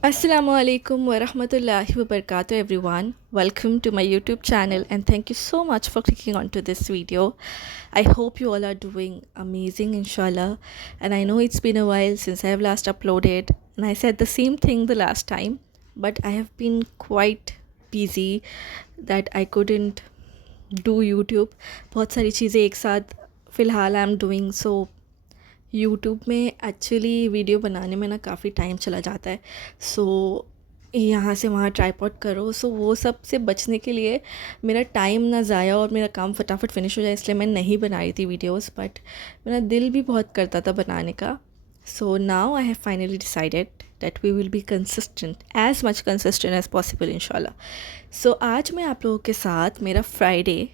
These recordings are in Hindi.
Assalamu alaikum wa rahmatullahi wa barakatuh everyone. Welcome to my YouTube channel and thank you so much for clicking onto this video. I hope you all are doing amazing inshallah, and I know it's been a while since I have last uploaded and I said the same thing the last time, but I have been quite busy that I couldn't do YouTube. बहुत सारी चीज़ें एक साथ फ़िलहाल I am doing, so YouTube में एक्चुअली वीडियो बनाने में ना काफ़ी टाइम चला जाता है। सो यहाँ से वहाँ ट्राईपॉड करो, सो वो सब से बचने के लिए मेरा टाइम ना ज़ाया और मेरा काम फटाफट फिनिश हो जाए, इसलिए मैं नहीं बना रही थी वीडियोस। बट मेरा दिल भी बहुत करता था बनाने का। So now I have finally decided that we will be consistent, as much consistent as possible इंशाल्लाह। सो आज मैं आप लोगों के साथ मेरा फ्राइडे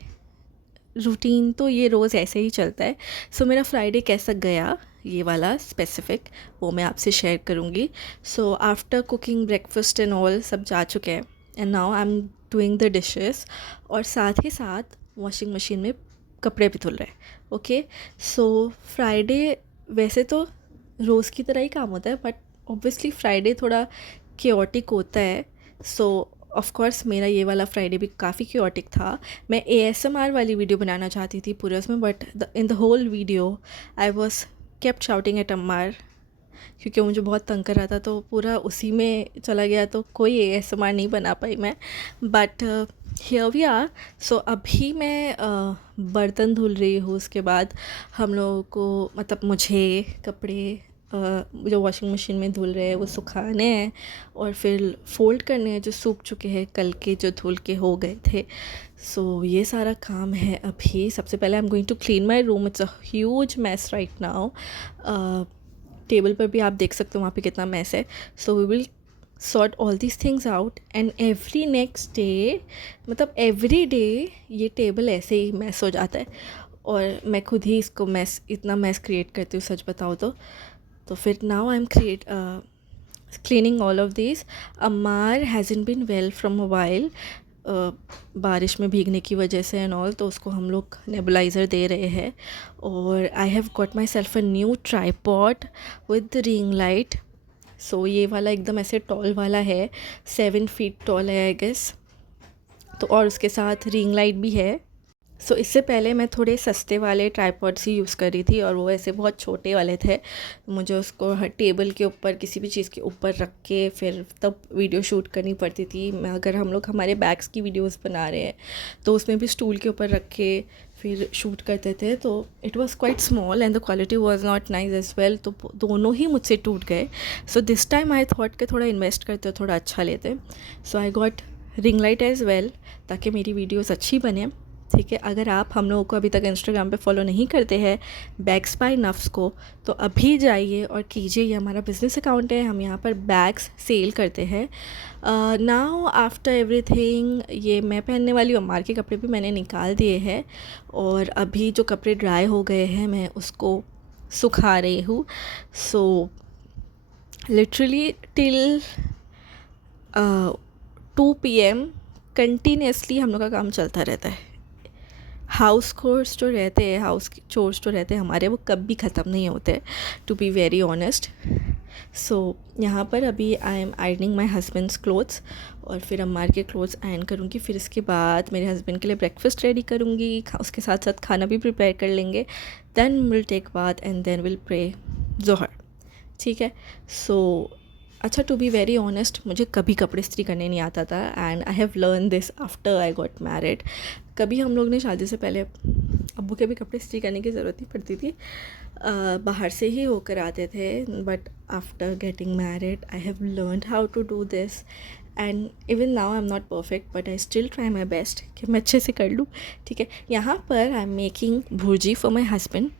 रूटीन, तो ये रोज़ ऐसे ही चलता है। सो मेरा फ्राइडे कैसा गया ये वाला स्पेसिफ़िक वो मैं आपसे शेयर करूँगी। So after cooking breakfast and all सब जा चुके हैं and now I am doing the dishes, और साथ ही साथ वॉशिंग मशीन में कपड़े भी धुल रहे हैं। ओके, सो फ्राइडे वैसे तो रोज़ की तरह ही काम होता है, बट ऑब्वियसली फ्राइडे थोड़ा केओटिक होता है। सो ऑफ कोर्स मेरा ये वाला फ्राइडे भी काफ़ी क्योटिक था। मैं ASMR वाली वीडियो बनाना चाहती थी पूरे उसमें, but in the whole video I was kept shouting at Ammar, क्योंकि वो मुझे बहुत तंग कर रहा था, तो पूरा उसी में चला गया, तो कोई ASMR नहीं बना पाई मैं। But here we are. So अभी मैं बर्तन धुल रही हूँ। उसके बाद हम लोगों को, मतलब मुझे कपड़े जो वॉशिंग मशीन में धुल रहे हैं वो सुखाने हैं और फिर फ़ोल्ड करने हैं जो सूख चुके हैं, कल के जो धुल के हो गए थे। सो ये सारा काम है अभी। सबसे पहले I am going to clean my room. It's a huge mess right now. Table पर भी आप देख सकते हो वहाँ पे कितना मैस है। So we will sort all these things out and every next day, मतलब एवरी डे ये टेबल ऐसे ही मैस हो जाता है, और मैं खुद ही इसको मैस, इतना मैस क्रिएट करती हूँ सच बताओ तो फिर now I am cleaning all of this. Ammar hasn't been well from a while, बारिश में भीगने की वजह से एंड ऑल, तो उसको हम लोग नेबुलाइज़र दे रहे हैं। और I have got myself a new tripod with ring light. So ये वाला एकदम ऐसे टॉल वाला है, 7 फीट टॉल है आई गेस। तो और उसके साथ रिंग लाइट भी है। सो इससे पहले मैं थोड़े सस्ते वाले ट्राईपॉड्स ही यूज़ कर रही थी, और वो ऐसे बहुत छोटे वाले थे। मुझे उसको हर टेबल के ऊपर किसी भी चीज़ के ऊपर रख के फिर तब वीडियो शूट करनी पड़ती थी। मैं अगर हम लोग हमारे बैग्स की वीडियोस बना रहे हैं तो उसमें भी स्टूल के ऊपर रख के फिर शूट करते थे, तो it was quite small and the quality was not nice as well, तो दोनों ही मुझसे टूट गए। So this time I thought के थोड़ा इन्वेस्ट करते, थोड़ा अच्छा लेते। So I got ring light as well, ताकि मेरी वीडियोज़ अच्छी बने। ठीक है, अगर आप हम लोगों को अभी तक इंस्टाग्राम पे फॉलो नहीं करते हैं बैग्स बाय नफ्स को, तो अभी जाइए और कीजिए। ये हमारा बिजनेस अकाउंट है, हम यहाँ पर बैग्स सेल करते हैं। नाउ आफ्टर एवरीथिंग, ये मैं पहनने वाली अम्मार के कपड़े भी मैंने निकाल दिए हैं, और अभी जो कपड़े ड्राई हो गए हैं मैं उसको सुखा रही हूँ। So literally till 2 PM continuously हम लोग का काम चलता रहता है। हाउस कोर्स जो रहते हैं, हाउस चोर्स जो रहते हैं हमारे, वो कभी ख़त्म नहीं होते, to be very honest. So यहाँ पर अभी I am ironing my husband's clothes, और फिर अम्मार के क्लोथ्स आयरन करूँगी। फिर इसके बाद मेरे हस्बैंड के लिए ब्रेकफास्ट रेडी करूँगी, उसके साथ साथ खाना भी प्रिपेयर कर लेंगे। Then will take bath and then will pray ज़ोहर। ठीक है। सो अच्छा, टू बी वेरी ऑनेस्ट, मुझे कभी कपड़े इस्त्री करने नहीं आता था, and I have learn this after I got married. कभी हम लोग ने शादी से पहले अब्बू के भी कपड़े इस्त्री करने की ज़रूरत नहीं पड़ती थी, बाहर से ही होकर आते थे। But after getting married I have learned how to do this, and even now I am not perfect, but I still try my best कि मैं अच्छे से कर लूँ। ठीक है, यहाँ पर आई am making bhurji for my husband.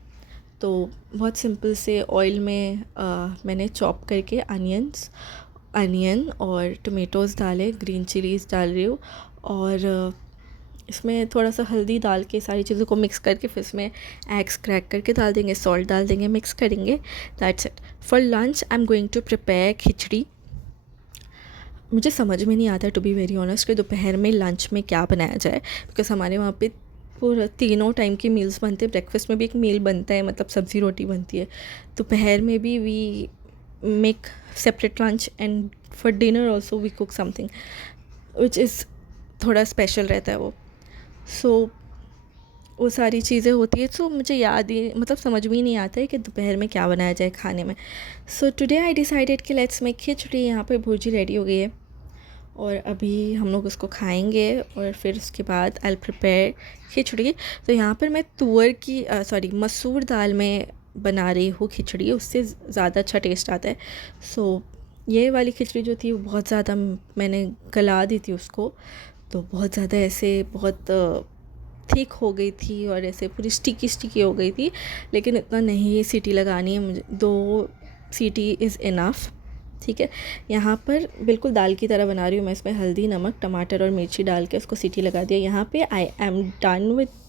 तो बहुत सिंपल से ऑयल में मैंने चॉप करके अनियन और टमेटोज़ डाले, ग्रीन चिलीज़ डाल रही हूँ, और इसमें थोड़ा सा हल्दी डाल के सारी चीज़ों को मिक्स करके फिर इसमें एग्स क्रैक करके डाल देंगे, सॉल्ट डाल देंगे, मिक्स करेंगे। That's it. For lunch I am going to prepare khichdi. मुझे समझ में नहीं आता टू बी वेरी ऑनेस्ट कि दोपहर में लंच में क्या बनाया जाए, बिकॉज़ हमारे वहाँ पे पूरा तीनों टाइम की मील्स बनते हैं। ब्रेकफास्ट में भी एक मील बनता है, मतलब सब्ज़ी रोटी बनती है। दोपहर में भी make separate lunch and for dinner also we cook something which is थोड़ा स्पेशल रहता है वो. सो वो सारी चीज़ें होती है. सो मुझे याद ही मतलब समझ में ही नहीं आता है कि दोपहर में क्या बनाया जाए खाने में. सो टुडे आई डिसाइडेड कि लेट्स मेक खिचड़ी. यहाँ पे भुर्जी रेडी हो गई है और अभी हम लोग उसको खाएंगे और फिर उसके बाद आई प्रिपेयर खिचड़ी. तो यहाँ पर मैं तुअर की मसूर दाल में बना रही हूँ खिचड़ी. उससे ज़्यादा अच्छा टेस्ट आता है. सो ये वाली खिचड़ी जो थी वो बहुत ज़्यादा मैंने गला दी थी उसको, तो बहुत ज़्यादा ऐसे बहुत थिक हो गई थी और ऐसे पूरी स्टिकी स्टिकी हो गई थी. लेकिन इतना नहीं सीटी लगानी है मुझे, 2 सीटी इज़ इनफ. ठीक है. यहाँ पर बिल्कुल दाल की तरह बना रही हूँ मैं. इसमें हल्दी, नमक, टमाटर और मिर्ची डाल के उसको सीटी लगा दिया. यहाँ पे I am done with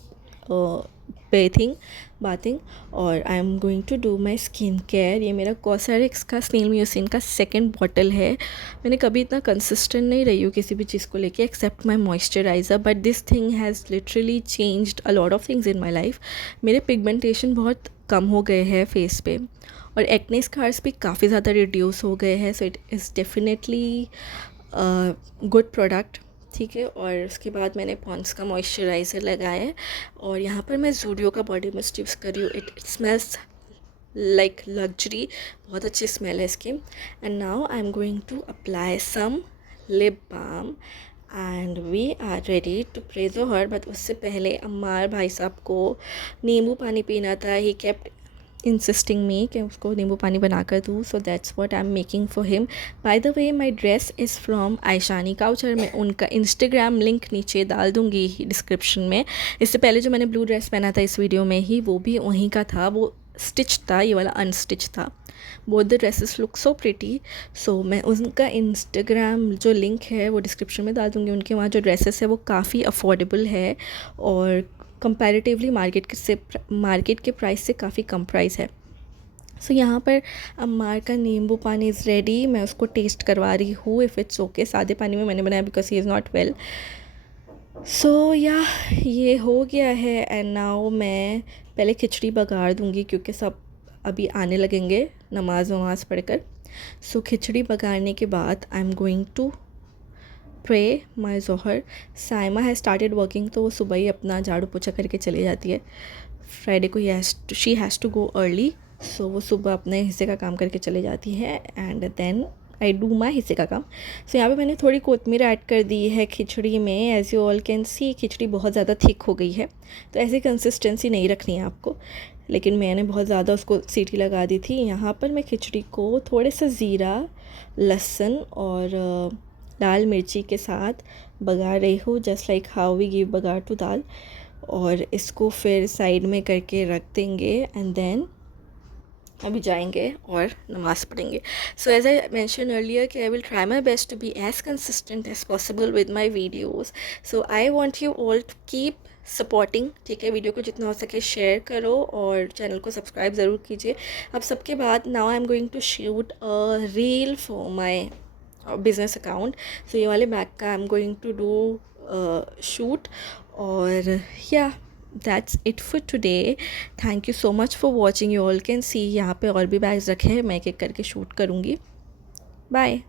bathing और I am going to do my skin care. ये मेरा कॉस्मेटिक्स का स्नेल म्यूसिन का 2nd बॉटल है. मैंने कभी इतना कंसिस्टेंट नहीं रही हूँ किसी भी चीज़ को लेके except my moisturiser, but this thing has literally changed a lot of things in my life. मेरे पिगमेंटेशन बहुत कम हो गए हैं फेस पे और एक्ने स्कार्स भी काफ़ी ज़्यादा रिड्यूस हो गए हैं. So it is definitely good product. ठीक है. और उसके बाद मैंने पॉन्ड्स का मॉइस्चराइज़र लगाया है और यहाँ पर मैं ज़ूडियो का बॉडी मिस्ट यूज़ कर रही हूँ. It smells like luxury. बहुत अच्छी स्मेल है इसकी. And now I am going to apply some lip balm and we are ready to pray ज़ोहर. बट उससे पहले अम्मार भाई साहब को नींबू पानी पीना था. ही केप्ट इंसिस्टिंग मी कि उसको नींबू पानी बना कर दूँ. So that's what I am making for him. By the way my dress is from Ayshani couture. मैं उनका इंस्टाग्राम लिंक नीचे डाल दूँगी डिस्क्रिप्शन में. इससे पहले जो मैंने ब्लू ड्रेस पहना था इस वीडियो में ही, वो भी वहीं का था. वो स्टिच था, ये वाला अनस्टिच था. Both the dresses look so pretty. So मैं उनका इंस्टाग्राम जो लिंक है वो डिस्क्रिप्शन में डाल दूँगी. उनके वहाँ जो ड्रेसेस है वो काफ़ी अफोर्डेबल है और कंपैरेटिवली मार्केट के प्राइस से काफ़ी कम प्राइस है. सो यहाँ पर अम्मार का नींबू पानी इज़ रेडी. मैं उसको टेस्ट करवा रही हूँ इफ़ इट्स ओके. सादे पानी में मैंने बनाया because he is not well. So या ये हो गया है. एंड नाउ मैं पहले खिचड़ी बघार दूँगी क्योंकि सब अभी आने लगेंगे नमाज पढ़कर. सो खिचड़ी बघारने के बाद I am going to pray my ज़ोहर. साइमा हैज़ स्टार्टेड वर्किंग, तो वो सुबह ही अपना झाड़ू पोछा करके चली जाती है. फ्राइडे को she has to go early. So वो सुबह अपने हिस्से का काम करके चले जाती है and then I do my हिस्से का काम. सो यहाँ पे मैंने थोड़ी कोतमीर ऐड कर दी है खिचड़ी में. As you all can see खिचड़ी बहुत ज़्यादा थिक हो गई है, तो ऐसी कंसिस्टेंसी नहीं रखनी है आपको. लेकिन मैंने बहुत ज़्यादा उसको सीटी लगा दी थी. यहाँ पर मैं खिचड़ी को थोड़े से ज़ीरा, लहसुन और लाल मिर्ची के साथ बघार रही हूँ, just like how we give baghar to dal. और इसको फिर साइड में करके रख देंगे एंड देन अभी जाएंगे और नमाज़ पढ़ेंगे. So as I mention earlier कि I will try my best to be as consistent as possible with my videos. So I want you all to keep supporting. ठीक है. वीडियो को जितना हो सके शेयर करो और चैनल को सब्सक्राइब ज़रूर कीजिए. अब सबके बाद now I am going to shoot a reel for my business account. So ये वाले बैग का I am going to do shoot. और या that's it for today. Thank you so much for watching. You all can see यहाँ पे और भी बैग्स रखे हैं, मैं एक एक करके शूट करूँगी. बाय.